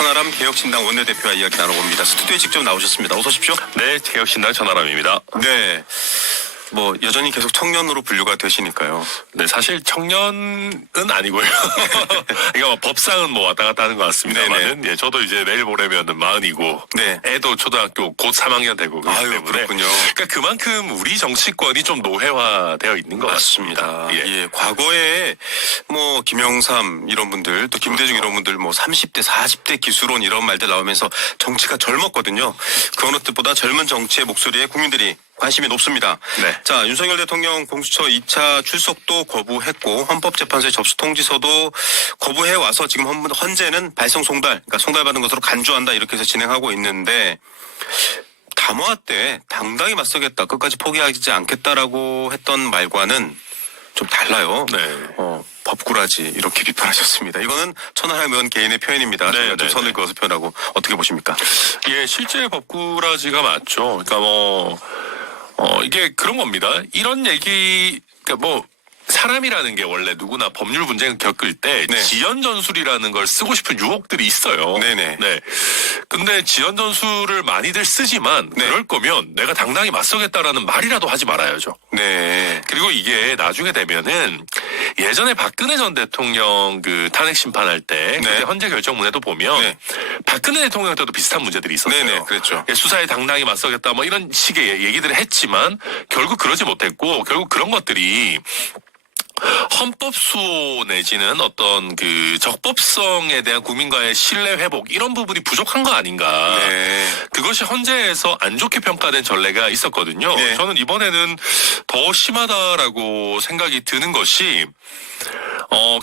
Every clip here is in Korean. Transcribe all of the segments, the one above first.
천하람 개혁신당 원내대표와 이야기 나눠봅니다. 스튜디오에 직접 나오셨습니다. 어서 오십시오. 네, 개혁신당 천하람입니다. 네. 뭐 여전히 계속 청년으로 분류가 되시니까요. 네, 사실 청년은 아니고요. 그러니까 법상은 뭐 왔다 갔다 하는 것 같습니다만은, 예, 저도 이제 내일 모레면은 40이고, 네. 애도 초등학교 곧 3학년 되고 그렇기 아유, 때문에, 그렇군요. 그러니까 그만큼 우리 정치권이 좀 노회화되어 있는 것 맞습니다. 같습니다. 예. 과거에 뭐 김영삼 이런 분들 또 김대중 이런 분들 뭐 30대 40대 기수론 이런 말들 나오면서 정치가 젊었거든요. 그 어느 때보다 젊은 정치의 목소리에 국민들이 관심이 높습니다. 네. 자, 윤석열 대통령 공수처 2차 출석도 거부했고 헌법재판소의 접수 통지서도 거부해 와서 지금 헌재는 발성 송달, 그러니까 송달받은 것으로 간주한다 이렇게 해서 진행하고 있는데 담화 때 당당히 맞서겠다, 끝까지 포기하지 않겠다라고 했던 말과는 좀 달라요. 네. 법꾸라지 이렇게 비판하셨습니다. 이거는 천하람 의원 개인의 표현입니다. 제가 좀 선을 그어서 표현하고 어떻게 보십니까? 예, 실제 법꾸라지가 맞죠. 그러니까 이게 그런 겁니다. 이런 얘기, 그러니까 뭐, 사람이라는 게 원래 누구나 법률 분쟁을 겪을 때 네. 지연전술이라는 걸 쓰고 싶은 유혹들이 있어요. 네네. 네. 근데 지연전술을 많이들 쓰지만 네. 그럴 거면 내가 당당히 맞서겠다라는 말이라도 하지 말아야죠. 네. 그리고 이게 나중에 되면은 예전에 박근혜 전 대통령 그 탄핵 심판할 때 그때 헌재 결정문에도 보면 네. 박근혜 대통령 때도 비슷한 문제들이 있었어요. 네네, 그랬죠. 수사에 당당히 맞서겠다 뭐 이런 식의 얘기들을 했지만 결국 그러지 못했고 결국 그런 것들이 헌법수호 내지는 어떤 그 적법성에 대한 국민과의 신뢰 회복 이런 부분이 부족한 거 아닌가. 네. 그것이 헌재에서 안 좋게 평가된 전례가 있었거든요. 네. 저는 이번에는 더 심하다라고 생각이 드는 것이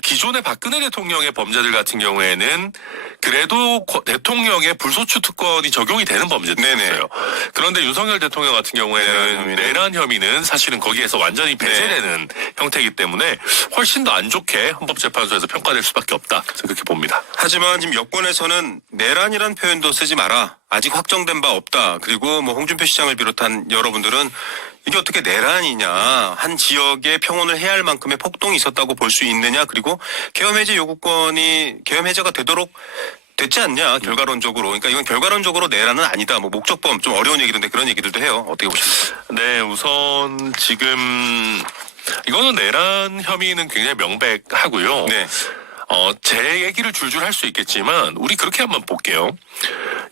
기존의 박근혜 대통령의 범죄들 같은 경우에는 그래도 대통령의 불소추 특권이 적용이 되는 범죄들이었어요. 그런데 윤석열 대통령 같은 경우에는 내란 혐의는 사실은 거기에서 완전히 배제되는 형태이기 때문에 훨씬 더 안 좋게 헌법재판소에서 평가될 수밖에 없다. 그렇게 봅니다. 하지만 지금 여권에서는 내란이란 표현도 쓰지 마라. 아직 확정된 바 없다. 그리고 뭐 홍준표 시장을 비롯한 여러분들은 이게 어떻게 내란이냐. 한 지역에 평온을 해야 할 만큼의 폭동이 있었다고 볼 수 있느냐. 그리고 계엄해제 요구권이 계엄해제가 되도록 됐지 않냐. 결과론적으로. 그러니까 이건 결과론적으로 내란은 아니다. 뭐 목적범 좀 어려운 얘기인데 그런 얘기들도 해요. 어떻게 보십니까? 네, 우선 지금 이거는 내란 혐의는 굉장히 명백하고요. 네. 제 얘기를 줄줄 할 수 있겠지만 우리 그렇게 한번 볼게요.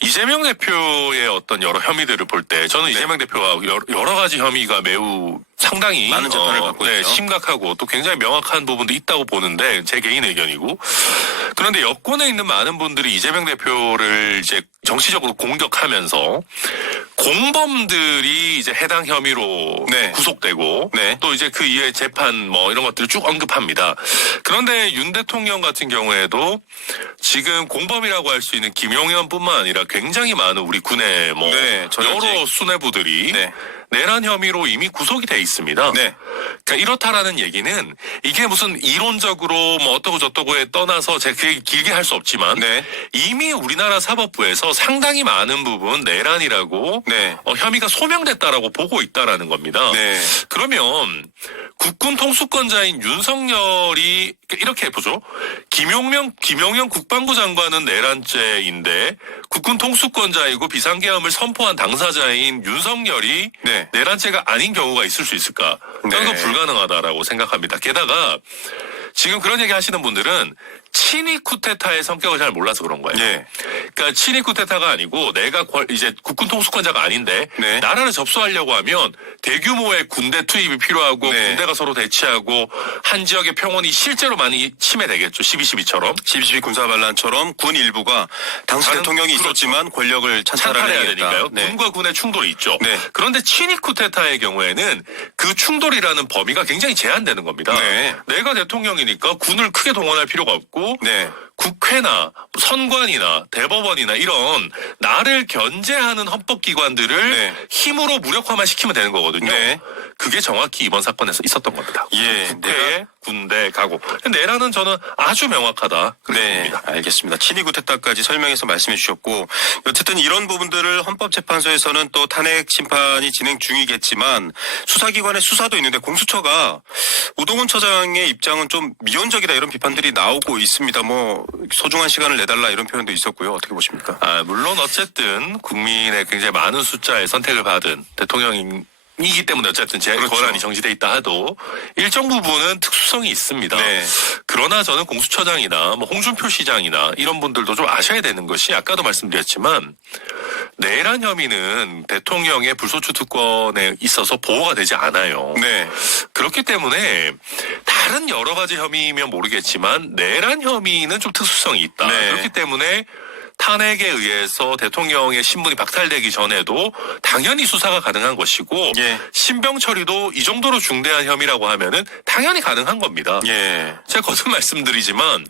이재명 대표의 어떤 여러 혐의들을 볼 때 저는 이재명 대표가 여러 가지 혐의가 매우 상당히 많은 재판을 받고 있죠. 심각하고 또 굉장히 명확한 부분도 있다고 보는데 제 개인 의견이고 그런데 여권에 있는 많은 분들이 이재명 대표를 이제 정치적으로 공격하면서 공범들이 이제 해당 혐의로 구속되고 또 이제 그 이후에 재판 뭐 이런 것들을 쭉 언급합니다. 그런데 윤 대통령 같은 경우에도 지금 공범이라고 할 수 있는 김용현뿐만 아니라 굉장히 많은 우리 군의 뭐 여러 수뇌부들이 내란 혐의로 이미 구속이 돼 있습니다. 그러니까 이렇다라는 얘기는 이게 무슨 이론적으로 뭐 어떠고 저떠고에 떠나서 제가 그 얘기 길게 할 수 없지만 이미 우리나라 사법부에서 상당히 많은 부분 내란이라고 혐의가 소명됐다라고 보고 있다라는 겁니다. 그러면 국군 통수권자인 윤석열이 이렇게 보죠. 김용현 국방부 장관은 내란죄인데 국군 통수권자이고 비상계엄을 선포한 당사자인 윤석열이 내란죄가 아닌 경우가 있을 수 있을까? 그건 불가능하다라고 생각합니다. 게다가 지금 그런 얘기 하시는 분들은 친위 쿠데타의 성격을 잘 몰라서 그런 거예요. 그러니까 친위 쿠데타가 아니고 내가 이제 국군 통수권자가 아닌데 나라를 접수하려고 하면 대규모의 군대 투입이 필요하고 군대가 서로 대치하고 한 지역의 평온이 실제로 많이 침해되겠죠. 12.12처럼. 12.12 군사반란처럼 군 일부가 당시 대통령이 있었지만 권력을 찬탈해야 되니까요. 군과 군의 충돌이 있죠. 그런데 친위 쿠데타의 경우에는 그 충돌이라는 범위가 굉장히 제한되는 겁니다. 내가 대통령이니까 군을 크게 동원할 필요가 없고 국회나 선관이나 대법원이나 이런 나를 견제하는 헌법기관들을 힘으로 무력화만 시키면 되는 거거든요. 그게 정확히 이번 사건에서 있었던 겁니다. 예, 국회에 군대 가고. 내란은 저는 아주 명확하다. 그렇게 네, 봅니다. 알겠습니다. 친위 구태타까지 설명해서 말씀해 주셨고, 어쨌든 이런 부분들을 헌법재판소에서는 또 탄핵 심판이 진행 중이겠지만 수사기관의 수사도 있는데 공수처가 우동훈 처장의 입장은 좀 미온적이다 이런 비판들이 나오고 있습니다. 뭐 소중한 시간을 내달라 이런 표현도 있었고요. 어떻게 보십니까? 물론 어쨌든 국민의 굉장히 많은 숫자의 선택을 받은 대통령이기 때문에 어쨌든 제 그렇죠. 권한이 정지돼 있다 해도 일정 부분은 특수성이 있습니다. 네. 그러나 저는 공수처장이나 뭐 홍준표 시장이나 이런 분들도 좀 아셔야 되는 것이 아까도 말씀드렸지만 내란 혐의는 대통령의 불소추 특권에 있어서 보호가 되지 않아요. 네. 그렇기 때문에 다른 여러 가지 혐의면 모르겠지만 내란 혐의는 좀 특수성이 있다. 네. 그렇기 때문에 탄핵에 의해서 대통령의 신분이 박탈되기 전에도 당연히 수사가 가능한 것이고 예. 신병 처리도 이 정도로 중대한 혐의라고 하면은 당연히 가능한 겁니다. 예. 제가 거듭 말씀드리지만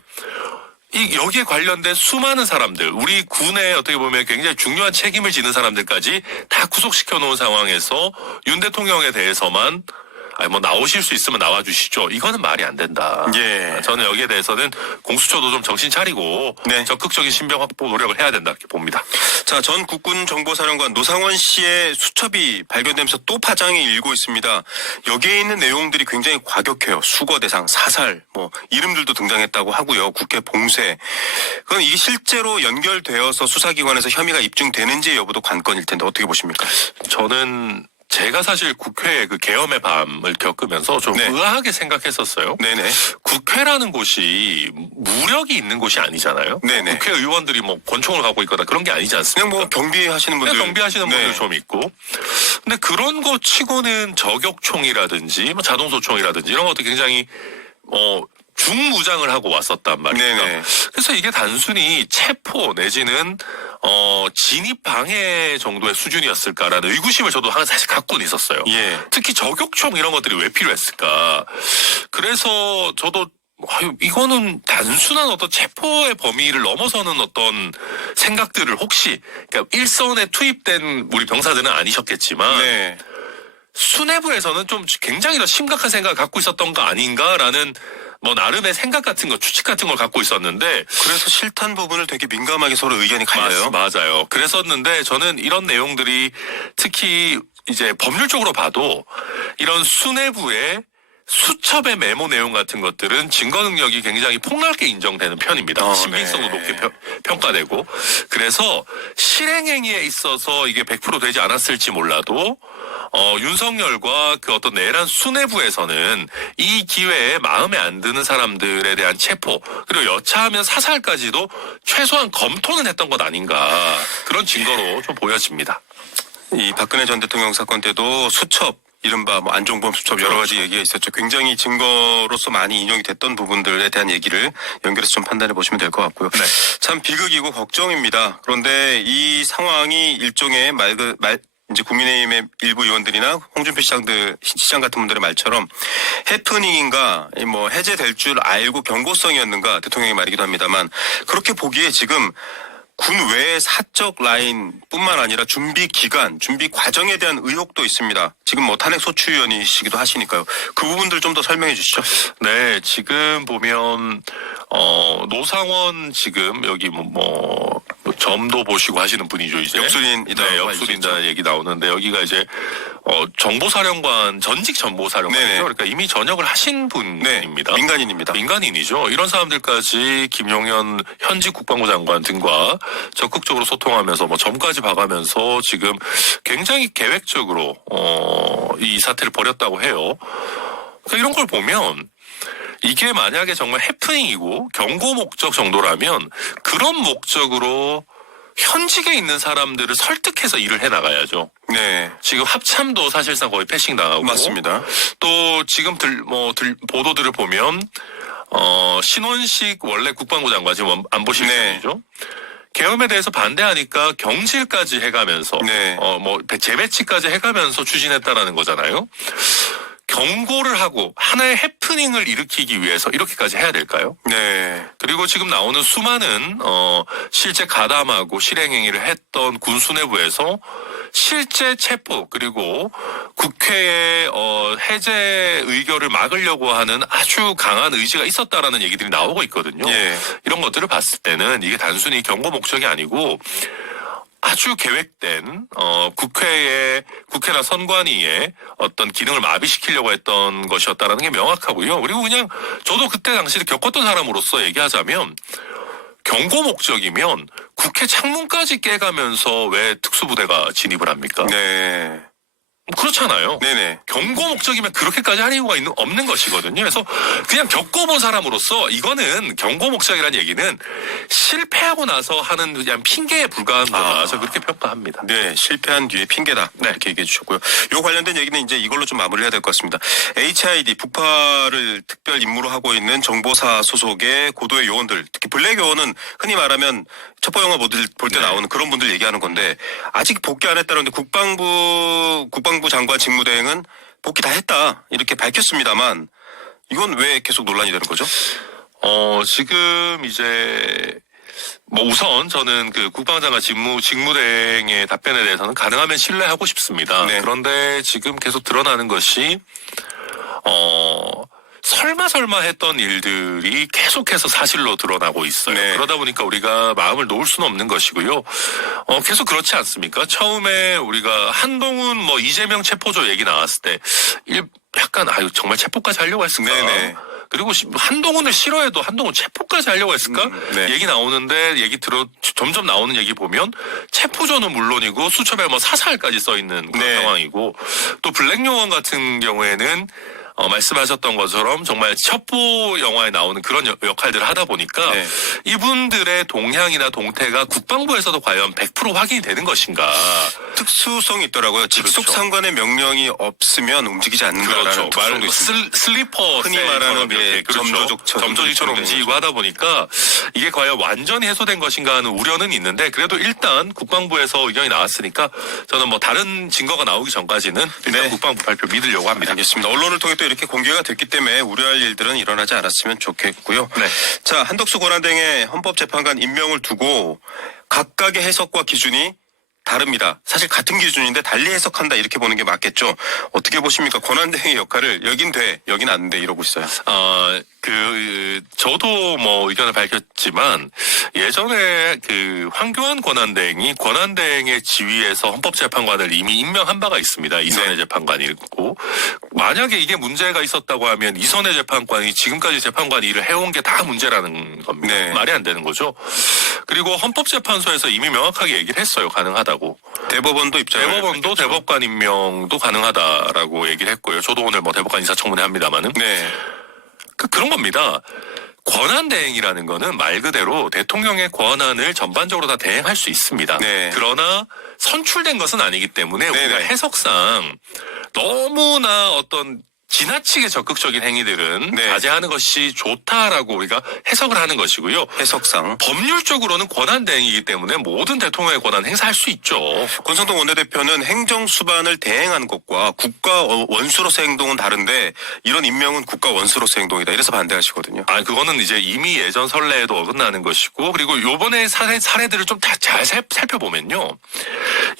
여기에 관련된 수많은 사람들, 우리 군에 어떻게 보면 굉장히 중요한 책임을 지는 사람들까지 다 구속시켜 놓은 상황에서 윤 대통령에 대해서만 뭐 나오실 수 있으면 나와 주시죠. 이거는 말이 안 된다. 예. 저는 여기에 대해서는 공수처도 좀 정신 차리고 네. 적극적인 신병 확보 노력을 해야 된다 이렇게 봅니다. 자, 전 국군정보사령관 노상원 씨의 수첩이 발견되면서 또 파장이 일고 있습니다. 여기에 있는 내용들이 굉장히 과격해요. 수거 대상, 사살, 뭐 이름들도 등장했다고 하고요. 국회 봉쇄. 그건 이게 실제로 연결되어서 수사기관에서 혐의가 입증되는지 여부도 관건일 텐데 어떻게 보십니까? 저는 제가 사실 국회 그 계엄의 밤을 겪으면서 좀 네. 의아하게 생각했었어요. 네네. 국회라는 곳이 무력이 있는 곳이 아니잖아요. 네네. 국회의원들이 뭐 권총을 갖고 있거나 그런 게 아니지 않습니까? 그냥 뭐 경비하시는 분들. 그냥 경비하시는 분들 네. 좀 있고. 근데 그런 거 치고는 저격총이라든지 뭐 자동소총이라든지 이런 것도 굉장히 중무장을 하고 왔었단 말입니다. 네네. 그래서 이게 단순히 체포 내지는 진입 방해 정도의 수준이었을까라는 의구심을 저도 항상 사실 갖고는 있었어요. 예. 특히 저격총 이런 것들이 왜 필요했을까. 그래서 저도 이거는 단순한 어떤 체포의 범위를 넘어서는 어떤 생각들을 혹시 그러니까 일선에 투입된 우리 병사들은 아니셨겠지만 네. 수뇌부에서는 좀 굉장히 더 심각한 생각을 갖고 있었던 거 아닌가라는 뭐 나름의 생각 같은 거 추측 같은 걸 갖고 있었는데 그래서 실탄 부분을 되게 민감하게 서로 의견이 갈려요. 맞아요. 그랬었는데 저는 이런 내용들이 특히 이제 법률적으로 봐도 이런 수뇌부의 수첩의 메모 내용 같은 것들은 증거 능력이 굉장히 폭넓게 인정되는 편입니다. 신빙성도 네. 높게 평가되고 그래서 실행행위에 있어서 이게 100% 되지 않았을지 몰라도 윤석열과 그 어떤 내란 수뇌부에서는 이 기회에 마음에 안 드는 사람들에 대한 체포 그리고 여차하면 사살까지도 최소한 검토는 했던 것 아닌가 그런 증거로 좀 보여집니다. 이 박근혜 전 대통령 사건 때도 수첩 이른바 뭐 안종범 수첩 여러 가지 얘기가 있었죠. 굉장히 증거로서 많이 인용이 됐던 부분들에 대한 얘기를 연결해서 좀 판단해 보시면 될 것 같고요. 네. 참 비극이고 걱정입니다. 그런데 이 상황이 일종의 이제 국민의힘의 일부 의원들이나 홍준표 시장 같은 분들의 말처럼 해프닝인가 뭐 해제될 줄 알고 경고성이었는가 대통령의 말이기도 합니다만 그렇게 보기에 지금 군 외의 사적 라인뿐만 아니라 준비 기간, 준비 과정에 대한 의혹도 있습니다. 지금 뭐 탄핵 소추위원이시기도 하시니까요. 그 부분들 좀 더 설명해 주시죠. 네, 지금 보면 노상원 지금 여기 뭐 점도 보시고 하시는 분이죠 이제. 역술인이다. 네, 역술인다 얘기 나오는데 여기가 이제 정보사령관 전직 정보사령관이죠. 네네. 그러니까 이미 전역을 하신 분입니다. 네, 민간인입니다. 민간인이죠. 이런 사람들까지 김용현 현직 국방부 장관 등과 적극적으로 소통하면서 뭐 점까지 봐가면서 지금 굉장히 계획적으로 이 사태를 벌였다고 해요. 그러니까 이런 걸 보면 이게 만약에 정말 해프닝이고 경고 목적 정도라면 그런 목적으로 현직에 있는 사람들을 설득해서 일을 해나가야죠. 네. 지금 합참도 사실상 거의 패싱 당하고. 맞습니다. 또 지금 보도들을 보면 신원식 원래 국방부 장관 지금 안보실장이죠. 계엄에 대해서 반대하니까 경질까지 해가면서 네. 재배치까지 해가면서 추진했다라는 거잖아요. 경고를 하고 하나의 해프닝을 일으키기 위해서 이렇게까지 해야 될까요? 네. 그리고 지금 나오는 수많은 실제 가담하고 실행행위를 했던 군수 내부에서 실제 체포 그리고 국회의 해제 의결을 막으려고 하는 아주 강한 의지가 있었다라는 얘기들이 나오고 있거든요. 예. 이런 것들을 봤을 때는 이게 단순히 경고 목적이 아니고 아주 계획된 국회나 선관위의 어떤 기능을 마비시키려고 했던 것이었다라는 게 명확하고요. 그리고 그냥 저도 그때 당시에 겪었던 사람으로서 얘기하자면 경고 목적이면 국회 창문까지 깨가면서 왜 특수부대가 진입을 합니까? 네. 그렇잖아요. 네네. 경고 목적이면 그렇게까지 할 이유가 없는 것이거든요. 그래서 그냥 겪어본 사람으로서 이거는 경고 목적이라는 얘기는 실패하고 나서 하는 그냥 핑계에 불과한 거라서 그렇게 평가합니다. 네, 실패한 뒤에 핑계다. 네. 이렇게 얘기해 주셨고요. 요 관련된 얘기는 이제 이걸로 좀 마무리해야 될 것 같습니다. HID 북파를 특별 임무로 하고 있는 정보사 소속의 고도의 요원들, 특히 블랙 요원은 흔히 말하면 첩보 영화 볼 때 네. 나오는 그런 분들 얘기하는 건데 아직 복귀 안 했다는데 국방부 장관 직무대행은 복귀 다 했다 이렇게 밝혔습니다만 이건 왜 계속 논란이 되는 거죠? 지금 이제 우선 저는 그 국방장관 직무대행의 답변에 대해서는 가능하면 신뢰하고 싶습니다. 네. 그런데 지금 계속 드러나는 것이 설마 했던 일들이 계속해서 사실로 드러나고 있어요. 네. 그러다 보니까 우리가 마음을 놓을 수는 없는 것이고요. 계속 그렇지 않습니까? 처음에 우리가 한동훈 이재명 체포조 얘기 나왔을 때 약간 정말 체포까지 하려고 했을까? 네네. 그리고 한동훈을 싫어해도 한동훈 체포까지 하려고 했을까? 네. 얘기 나오는데 점점 나오는 얘기 보면 체포조는 물론이고 수첩에 사살까지 써 있는 그런 네. 상황이고 또 블랙 요원 같은 경우에는 말씀하셨던 것처럼 정말 첩보 영화에 나오는 그런 역할들을 하다 보니까 네. 이분들의 동향이나 동태가 국방부에서도 과연 100% 확인이 되는 것인가. 특수성이 있더라고요. 직속 그렇죠. 상관의 명령이 없으면 움직이지 않는다라는 그렇죠. 특성도 있습니다. 슬리퍼 흔히 말하는 점조직처럼 움직이고 하다 보니까 이게 과연 완전히 해소된 것인가 하는 우려는 있는데 그래도 일단 국방부에서 의견이 나왔으니까 저는 다른 증거가 나오기 전까지는 일단 네. 국방부 발표 믿으려고 합니다. 알겠습니다. 언론을 통해 또 이렇게 공개가 됐기 때문에 우려할 일들은 일어나지 않았으면 좋겠고요. 네. 자, 한덕수 권한대행의 헌법재판관 임명을 두고 각각의 해석과 기준이 다릅니다. 사실 같은 기준인데 달리 해석한다 이렇게 보는 게 맞겠죠. 어떻게 보십니까? 권한대행의 역할을 여긴 돼, 여긴 안 돼 이러고 있어요. 저도 의견을 밝혔지만 예전에 황교안 권한대행의 지위에서 헌법재판관을 이미 임명한 바가 있습니다. 이선의 네. 재판관이 있고 만약에 이게 문제가 있었다고 하면 이선의 재판관이 지금까지 재판관 일을 해온 게 다 문제라는 겁니다. 네. 말이 안 되는 거죠. 그리고 헌법재판소에서 이미 명확하게 얘기를 했어요. 가능하다고. 대법원도 입장을 대법원도 밝혔죠. 대법관 임명도 가능하다라고 얘기를 했고요. 저도 오늘 대법관 인사청문회 합니다만은. 네. 그런 겁니다. 권한대행이라는 거는 말 그대로 대통령의 권한을 전반적으로 다 대행할 수 있습니다. 네. 그러나 선출된 것은 아니기 때문에 네네. 우리가 해석상 너무나 어떤 지나치게 적극적인 행위들은 네. 자제하는 것이 좋다라고 우리가 해석을 하는 것이고요. 해석상. 법률적으로는 권한대행이기 때문에 모든 대통령의 권한 행사할 수 있죠. 권성동 원내대표는 행정수반을 대행하는 것과 국가 원수로서 행동은 다른데 이런 임명은 국가 원수로서 행동이다. 이래서 반대하시거든요. 그거는 이제 이미 예전 선례에도 어긋나는 것이고, 그리고 요번에 사례들을 좀 다 잘 살펴보면요.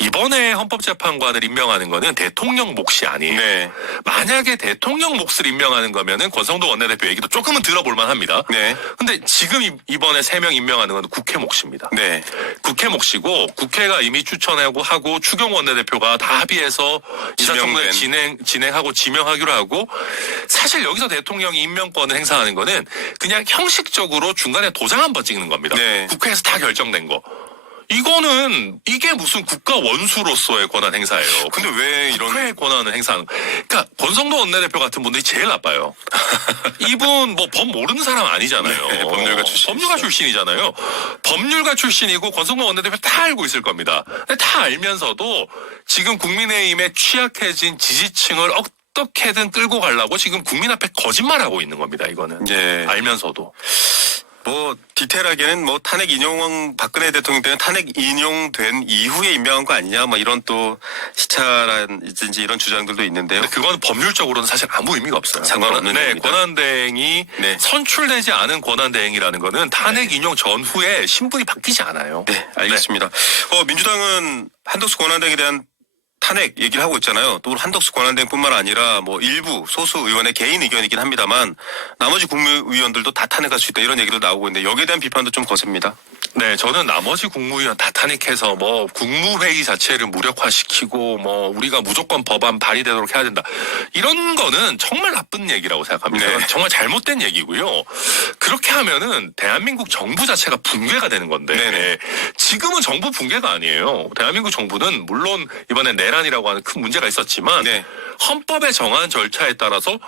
이번에 헌법재판관을 임명하는 거는 대통령 몫이 아니에요. 네. 만약에 대통령 몫을 임명하는 거면은 권성동 원내대표 얘기도 조금은 들어볼만 합니다. 네. 근데 지금 이번에 3명 임명하는 건 국회 몫입니다. 네. 국회 몫이고, 국회가 이미 추천하고 하고, 추경 원내대표가 다 합의해서 인사청문회 진행하고 지명하기로 하고, 사실 여기서 대통령이 임명권을 행사하는 거는 그냥 형식적으로 중간에 도장 한번 찍는 겁니다. 네. 국회에서 다 결정된 거. 이게 무슨 국가 원수로서의 권한 행사예요. 근데 왜 이런 국회의 권한을 행사하는. 그러니까 권성동 원내대표 같은 분들이 제일 나빠요. 이분 법 모르는 사람 아니잖아요. 네, 법률가 출신이잖아요. 법률가 출신이고 권성동 원내대표 다 알고 있을 겁니다. 근데 다 알면서도 지금 국민의힘에 취약해진 지지층을 어떻게든 끌고 가려고 지금 국민 앞에 거짓말하고 있는 겁니다. 이거는. 예. 알면서도. 뭐 디테일하게는 뭐 탄핵 인용 박근혜 대통령 때는 탄핵 인용된 이후에 임명한 거 아니냐 뭐 이런 또 시차라든지 이런 주장들도 있는데요. 근데 그건 법률적으로는 사실 아무 의미가 없어요. 상관없는 네, 얘기입니다. 권한대행이 네. 선출되지 않은 권한대행이라는 거는 탄핵 인용 전후에 신분이 바뀌지 않아요. 네, 알겠습니다. 민주당은 한덕수 권한대행에 대한 탄핵 얘기를 하고 있잖아요. 또 한덕수 권한대행뿐만 아니라 뭐 일부 소수 의원의 개인 의견이긴 합니다만 나머지 국무위원들도 다 탄핵할 수 있다 이런 얘기도 나오고 있는데 여기에 대한 비판도 좀 거셉니다. 네, 저는 나머지 국무위원 다 탄핵해서 뭐 국무회의 자체를 무력화시키고 뭐 우리가 무조건 법안 발의되도록 해야 된다. 이런 거는 정말 나쁜 얘기라고 생각합니다. 네. 정말 잘못된 얘기고요. 그렇게 하면은 대한민국 정부 자체가 붕괴가 되는 건데 네네. 지금은 정부 붕괴가 아니에요. 대한민국 정부는 물론 이번에 내란이라고 하는 큰 문제가 있었지만 네. 헌법에 정한 절차에 따라서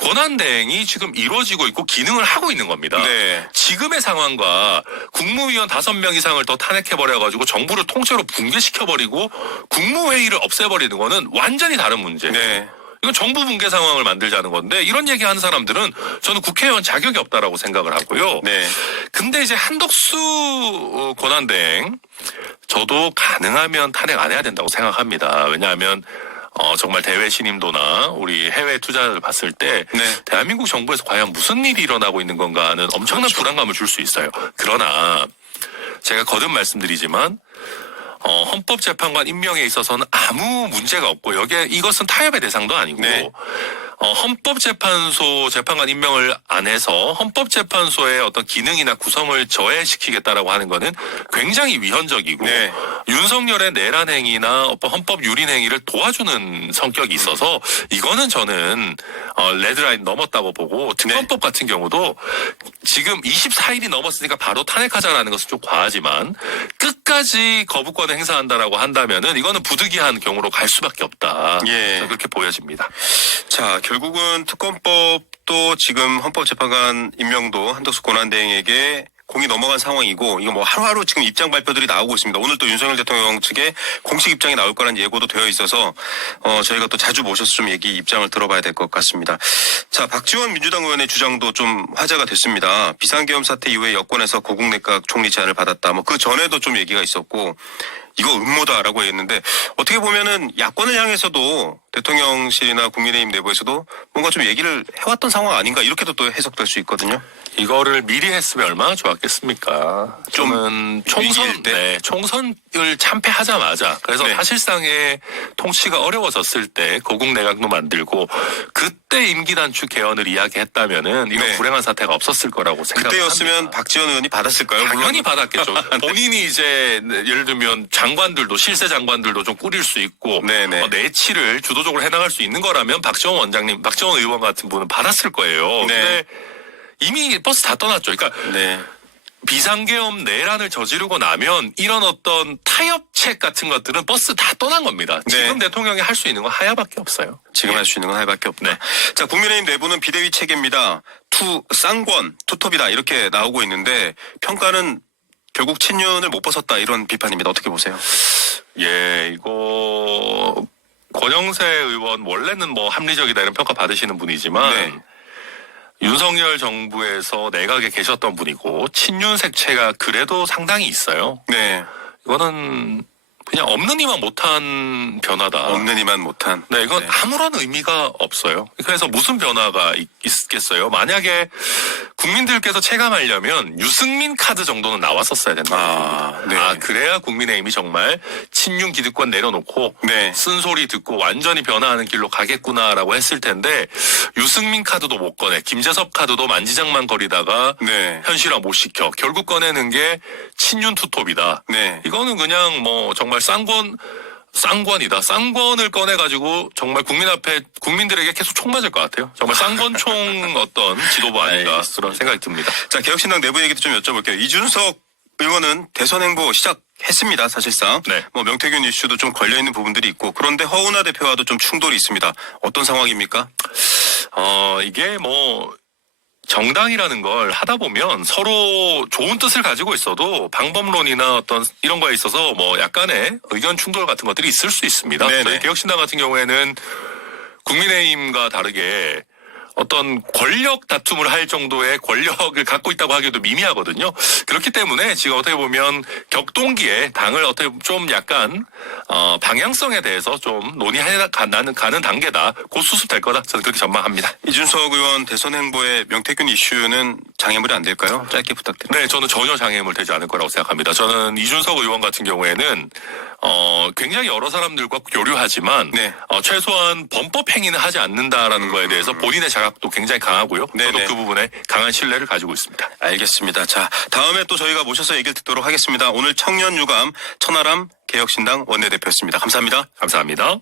권한대행이 지금 이루어지고 있고 기능을 하고 있는 겁니다. 네. 지금의 상황과 국무위원 5명 이상을 더 탄핵해버려가지고 정부를 통째로 붕괴시켜버리고 국무회의를 없애버리는 거는 완전히 다른 문제. 네. 이건 정부 붕괴 상황을 만들자는 건데 이런 얘기하는 사람들은 저는 국회의원 자격이 없다라고 생각을 하고요. 네. 근데 이제 한덕수 권한대행 저도 가능하면 탄핵 안 해야 된다고 생각합니다. 왜냐하면 정말 대외 신임도나 우리 해외 투자를 봤을 때 네. 대한민국 정부에서 과연 무슨 일이 일어나고 있는 건가 하는 엄청난 그렇죠. 불안감을 줄 수 있어요. 그러나 제가 거듭 말씀드리지만 헌법재판관 임명에 있어서는 아무 문제가 없고 여기에 이것은 타협의 대상도 아니고 네. 헌법재판소 재판관 임명을 안 해서 헌법재판소의 어떤 기능이나 구성을 저해시키겠다라고 하는 거는 굉장히 위헌적이고 네. 윤석열의 내란 행위나 어떤 헌법 유린 행위를 도와주는 성격이 있어서 이거는 저는 레드라인 넘었다고 보고 특검법 같은 경우도 지금 24일이 넘었으니까 바로 탄핵하자라는 것은 좀 과하지만 끝까지 거부권을 행사한다라고 한다면은 이거는 부득이한 경우로 갈 수밖에 없다. 예. 그렇게 보여집니다. 자, 결국은 특검법도 지금 헌법재판관 임명도 한덕수 권한대행에게 공이 넘어간 상황이고 이거 뭐 하루하루 지금 입장 발표들이 나오고 있습니다. 오늘 또 윤석열 대통령 측에 공식 입장이 나올 거란 예고도 되어 있어서 저희가 또 자주 모셔서 좀 입장을 들어봐야 될 것 같습니다. 자, 박지원 민주당 의원의 주장도 좀 화제가 됐습니다. 비상계엄 사태 이후에 여권에서 고국내각 총리 제안을 받았다. 뭐 그 전에도 좀 얘기가 있었고 이거 음모다라고 했는데 어떻게 보면은 야권을 향해서도 대통령실이나 국민의힘 내부에서도 뭔가 좀 얘기를 해왔던 상황 아닌가 이렇게도 또 해석될 수 있거든요. 이거를 미리 했으면 얼마나 좋았겠습니까? 좀 총선 위기일 때? 네, 총선을 참패하자마자 그래서 네. 사실상의 통치가 어려워졌을 때 고국 내각도 만들고 그때 임기 단축 개헌을 이야기했다면은 이런 네. 불행한 사태가 없었을 거라고 생각합니다. 그때였으면 박지원 의원이 받았을까요? 당연히 받았겠죠. 본인이 이제 예를 들면 장관들도 실세 장관들도 좀 꾸릴 수 있고 네네. 내치를 주도적으로 해나갈 수 있는 거라면 박지원 원장님, 박지원 의원 같은 분은 받았을 거예요. 네. 근데 이미 버스 다 떠났죠. 그러니까 네. 비상계엄 내란을 저지르고 나면 이런 어떤 타협책 같은 것들은 버스 다 떠난 겁니다. 네. 지금 대통령이 할 수 있는 건 하야밖에 없어요. 지금 할 수 있는 건 하나밖에 없다. 네. 자, 국민의힘 내부는 비대위 체계입니다. 쌍권, 투톱이다 이렇게 나오고 있는데 평가는 결국 친윤을 못 벗었다 이런 비판입니다. 어떻게 보세요? 예, 이거 권영세 의원 원래는 뭐 합리적이다 이런 평가 받으시는 분이지만 네. 윤석열 정부에서 내각에 계셨던 분이고 친윤 색채가 그래도 상당히 있어요. 네. 이거는 그냥 없는 이만 못한 변화다. 없는 이만 못한. 네, 이건 네. 아무런 의미가 없어요. 그래서 무슨 변화가 있겠어요? 만약에 국민들께서 체감하려면 유승민 카드 정도는 나왔었어야 된다. 네. 그래야 국민의힘이 정말 친윤 기득권 내려놓고 네. 쓴소리 듣고 완전히 변화하는 길로 가겠구나라고 했을 텐데 유승민 카드도 못 꺼내, 김재섭 카드도 만지작만 거리다가 네. 현실화 못 시켜. 결국 꺼내는 게 친윤 투톱이다. 네. 이거는 그냥 뭐 정말 쌍권이다. 쌍권을 꺼내가지고 정말 국민들에게 계속 총 맞을 것 같아요. 정말 쌍권총 어떤 지도부 아닌가 그런 생각이 듭니다. 자, 개혁신당 내부 얘기도 좀 여쭤볼게요. 이준석 의원은 대선 행보 시작했습니다. 사실상. 네. 뭐 명태균 이슈도 좀 걸려있는 부분들이 있고 그런데 허은하 대표와도 좀 충돌이 있습니다. 어떤 상황입니까? 이게 뭐 정당이라는 걸 하다 보면 서로 좋은 뜻을 가지고 있어도 방법론이나 어떤 이런 거에 있어서 뭐 약간의 의견 충돌 같은 것들이 있을 수 있습니다. 네네. 저희 개혁신당 같은 경우에는 국민의힘과 다르게 어떤 권력 다툼을 할 정도의 권력을 갖고 있다고 하기도 미미하거든요. 그렇기 때문에 지금 어떻게 보면 격동기에 당을 어떻게 좀 약간 방향성에 대해서 좀 논의해 가는 단계다. 곧 수습될 거다. 저는 그렇게 전망합니다. 이준석 의원 대선 행보의 명태균 이슈는 장애물이 안 될까요? 짧게 부탁드립니다. 네, 저는 전혀 장애물 되지 않을 거라고 생각합니다. 저는 이준석 의원 같은 경우에는 굉장히 여러 사람들과 교류하지만 네. 최소한 범법 행위는 하지 않는다라는 거에 대해서 본인의 자각도 굉장히 강하고요. 네네. 저도 그 부분에 강한 신뢰를 가지고 있습니다. 알겠습니다. 자, 다음에 또 저희가 모셔서 얘기를 듣도록 하겠습니다. 오늘 청년유감 천하람 개혁신당 원내대표였습니다. 감사합니다. 감사합니다.